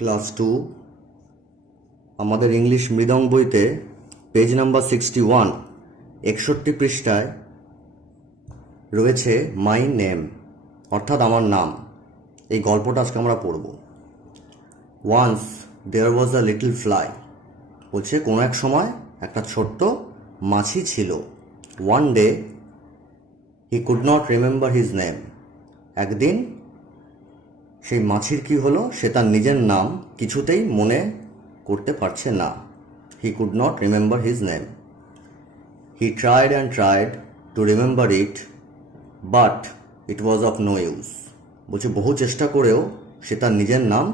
Class 2 আমাদের English মৃদং বইতে page number 61 61 পৃষ্ঠায় রয়েছে মাই নেম অর্থাৎ আমার নাম। এই গল্পটা আজকে আমরা পড়ব। Once there was a little fly, বলছে কোনো এক সময় একটা ছোট্ট মাছি ছিল। One day he could not remember his name, একদিন সেই মাছির কি হলো, সে তার নিজের নাম কিছুতেই মনে করতে পারছে না। He could not remember his name. He tried and tried to remember it, but it was of no use. বলছে বহু চেষ্টা করেও সে তার নিজের নাম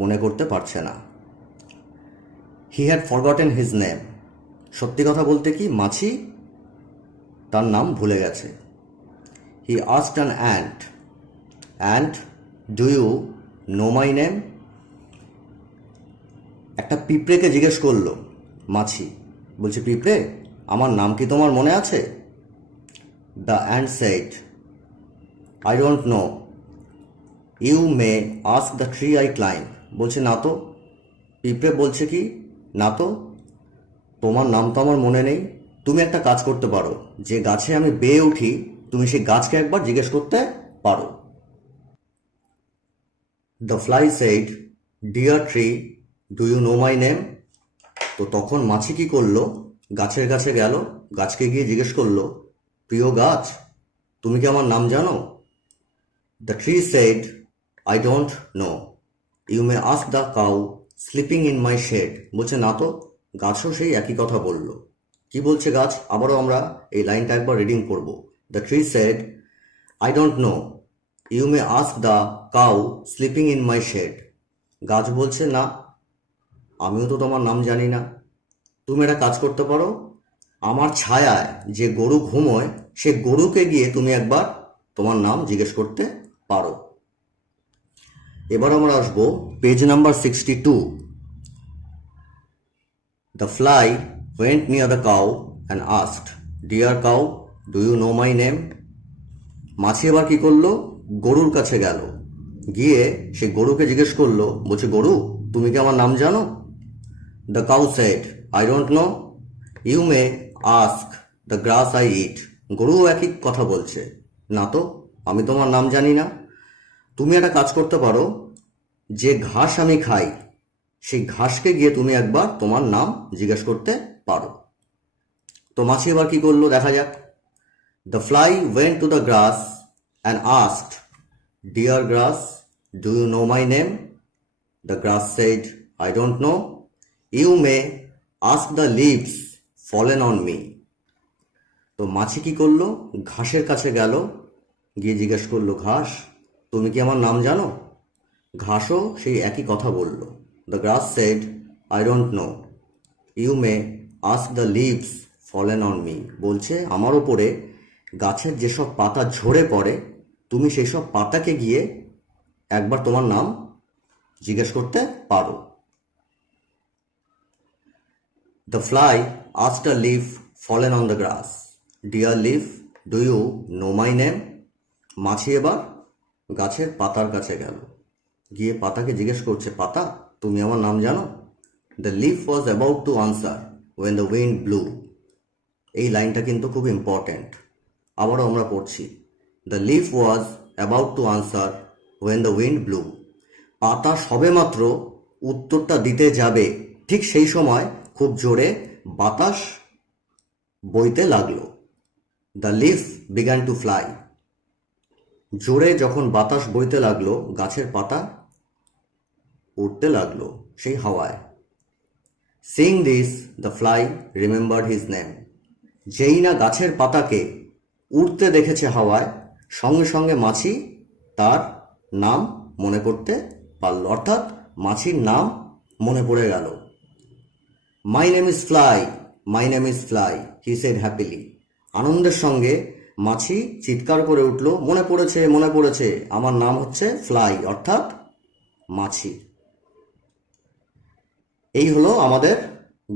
মনে করতে পারছে না। He had forgotten his name, সত্যি কথা বলতে কি মাছি তার নাম ভুলে গেছে। He asked an ant, ant do you know my name? একটা পিঁপড়েকে জিজ্ঞেস করলো মাছি, বলছে পিঁপড়ে আমার নাম কি তোমার মনে আছে? The ant said, I don't know, you may ask the tree I climb. বলছে না তো। পিঁপড়ে বলছে কি না তো, তোমার নাম তো আমার মনে নেই। তুমি একটা কাজ করতে পারো, যে গাছে আমি বেয়ে উঠি তুমি সেই গাছকে একবার জিজ্ঞেস করতে পারো। The fly said, dear tree do you know my name? তো তখন মাছি কি করলো, গাছের কাছে গেল, গাছকে গিয়ে জিজ্ঞেস করলো, প্রিয় গাছ তুমি কি আমার নাম জানো? The tree said, I don't know, you may ask the cow sleeping in my shade. বলছে না তো। গাছও সেই একই কথা বলল। কি বলছে গাছ? আবারও আমরা এই লাইনটা একবার রিডিং করব। The tree said, I don't know, you may ask the cow sleeping in my shade. গাছ বলছে না, আমিও তো তোমার নাম জানি না। তুমি একটা কাজ করতে পারো, আমার ছায়ায় যে গরু ঘুমোয় সে গরুকে গিয়ে তুমি একবার তোমার নাম জিজ্ঞেস করতে পারো। এবার আমরা আসবো page number 62। The fly went near the cow and asked, dear cow do you know my name? মাছি এবার কি করলো, গরুর কাছে গেল, গিয়ে সে গরুকে জিজ্ঞেস করলো, বলছে গরু তুমি কি আমার নাম জানো? The cow said, I don't know, you may ask the grass I eat. গরুও একই কথা বলছে, না তো, আমি তোমার নাম জানি না। তুমি একটা কাজ করতে পারো, যে ঘাস আমি খাই সেই ঘাসকে গিয়ে তুমি একবার তোমার নাম জিজ্ঞেস করতে পারো। তো মাছি এবার কি করলো দেখা যাক। The fly went to the grass and asked, dear grass do you know my name? The grass said, I don't know, you may ask the leaves fallen on me. তো মাছি কি করলো, ঘাসের কাছে গেল, গিয়ে জিজ্ঞেস করলো, ঘাস তুমি কি আমার নাম জানো? ঘাসও সেই একই কথা বলল। The grass said, I don't know, you may ask the leaves fallen on me. বলছে আমার ওপরে গাছের যেসব পাতা ঝরে পড়ে তুমি সেই সব পাতাকে গিয়ে একবার তোমার নাম জিজ্ঞেস করতে পারো। The fly asked a leaf fallen on the grass, dear leaf do you know my name? মাছি এবার গাছের পাতার কাছে গেল, গিয়ে পাতাকে জিজ্ঞেস করছে, পাতা তুমি আমার নাম জানো? The leaf was about to answer when the wind blew. এই লাইনটা কিন্তু খুব ইম্পর্ট্যান্ট। আবারও আমরা পড়ছি। The leaf was about to answer when the wind blew. পাতা সবেমাত্র উত্তরটা দিতে যাবে, ঠিক সেই সময় খুব জোরে বাতাস বইতে লাগলো। The leaf began to fly. জোরে যখন বাতাস বইতে লাগলো গাছের পাতা উঠতে লাগলো সেই হাওয়ায়। Seeing this the fly remembered his name. যেই না গাছের পাতাকে উড়তে দেখেছে হাওয়ায়, সঙ্গে সঙ্গে মাছি তার নাম মনে করতে পারল, অর্থাৎ মাছির নাম মনে পড়ে গেল। My name is fly, my name is fly, he said happily. আনন্দের সঙ্গে মাছি চিৎকার করে উঠল, মনে পড়েছে মনে পড়েছে, আমার নাম হচ্ছে ফ্লাই অর্থাৎ মাছি। এই হলো আমাদের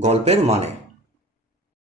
গল্পের মানে।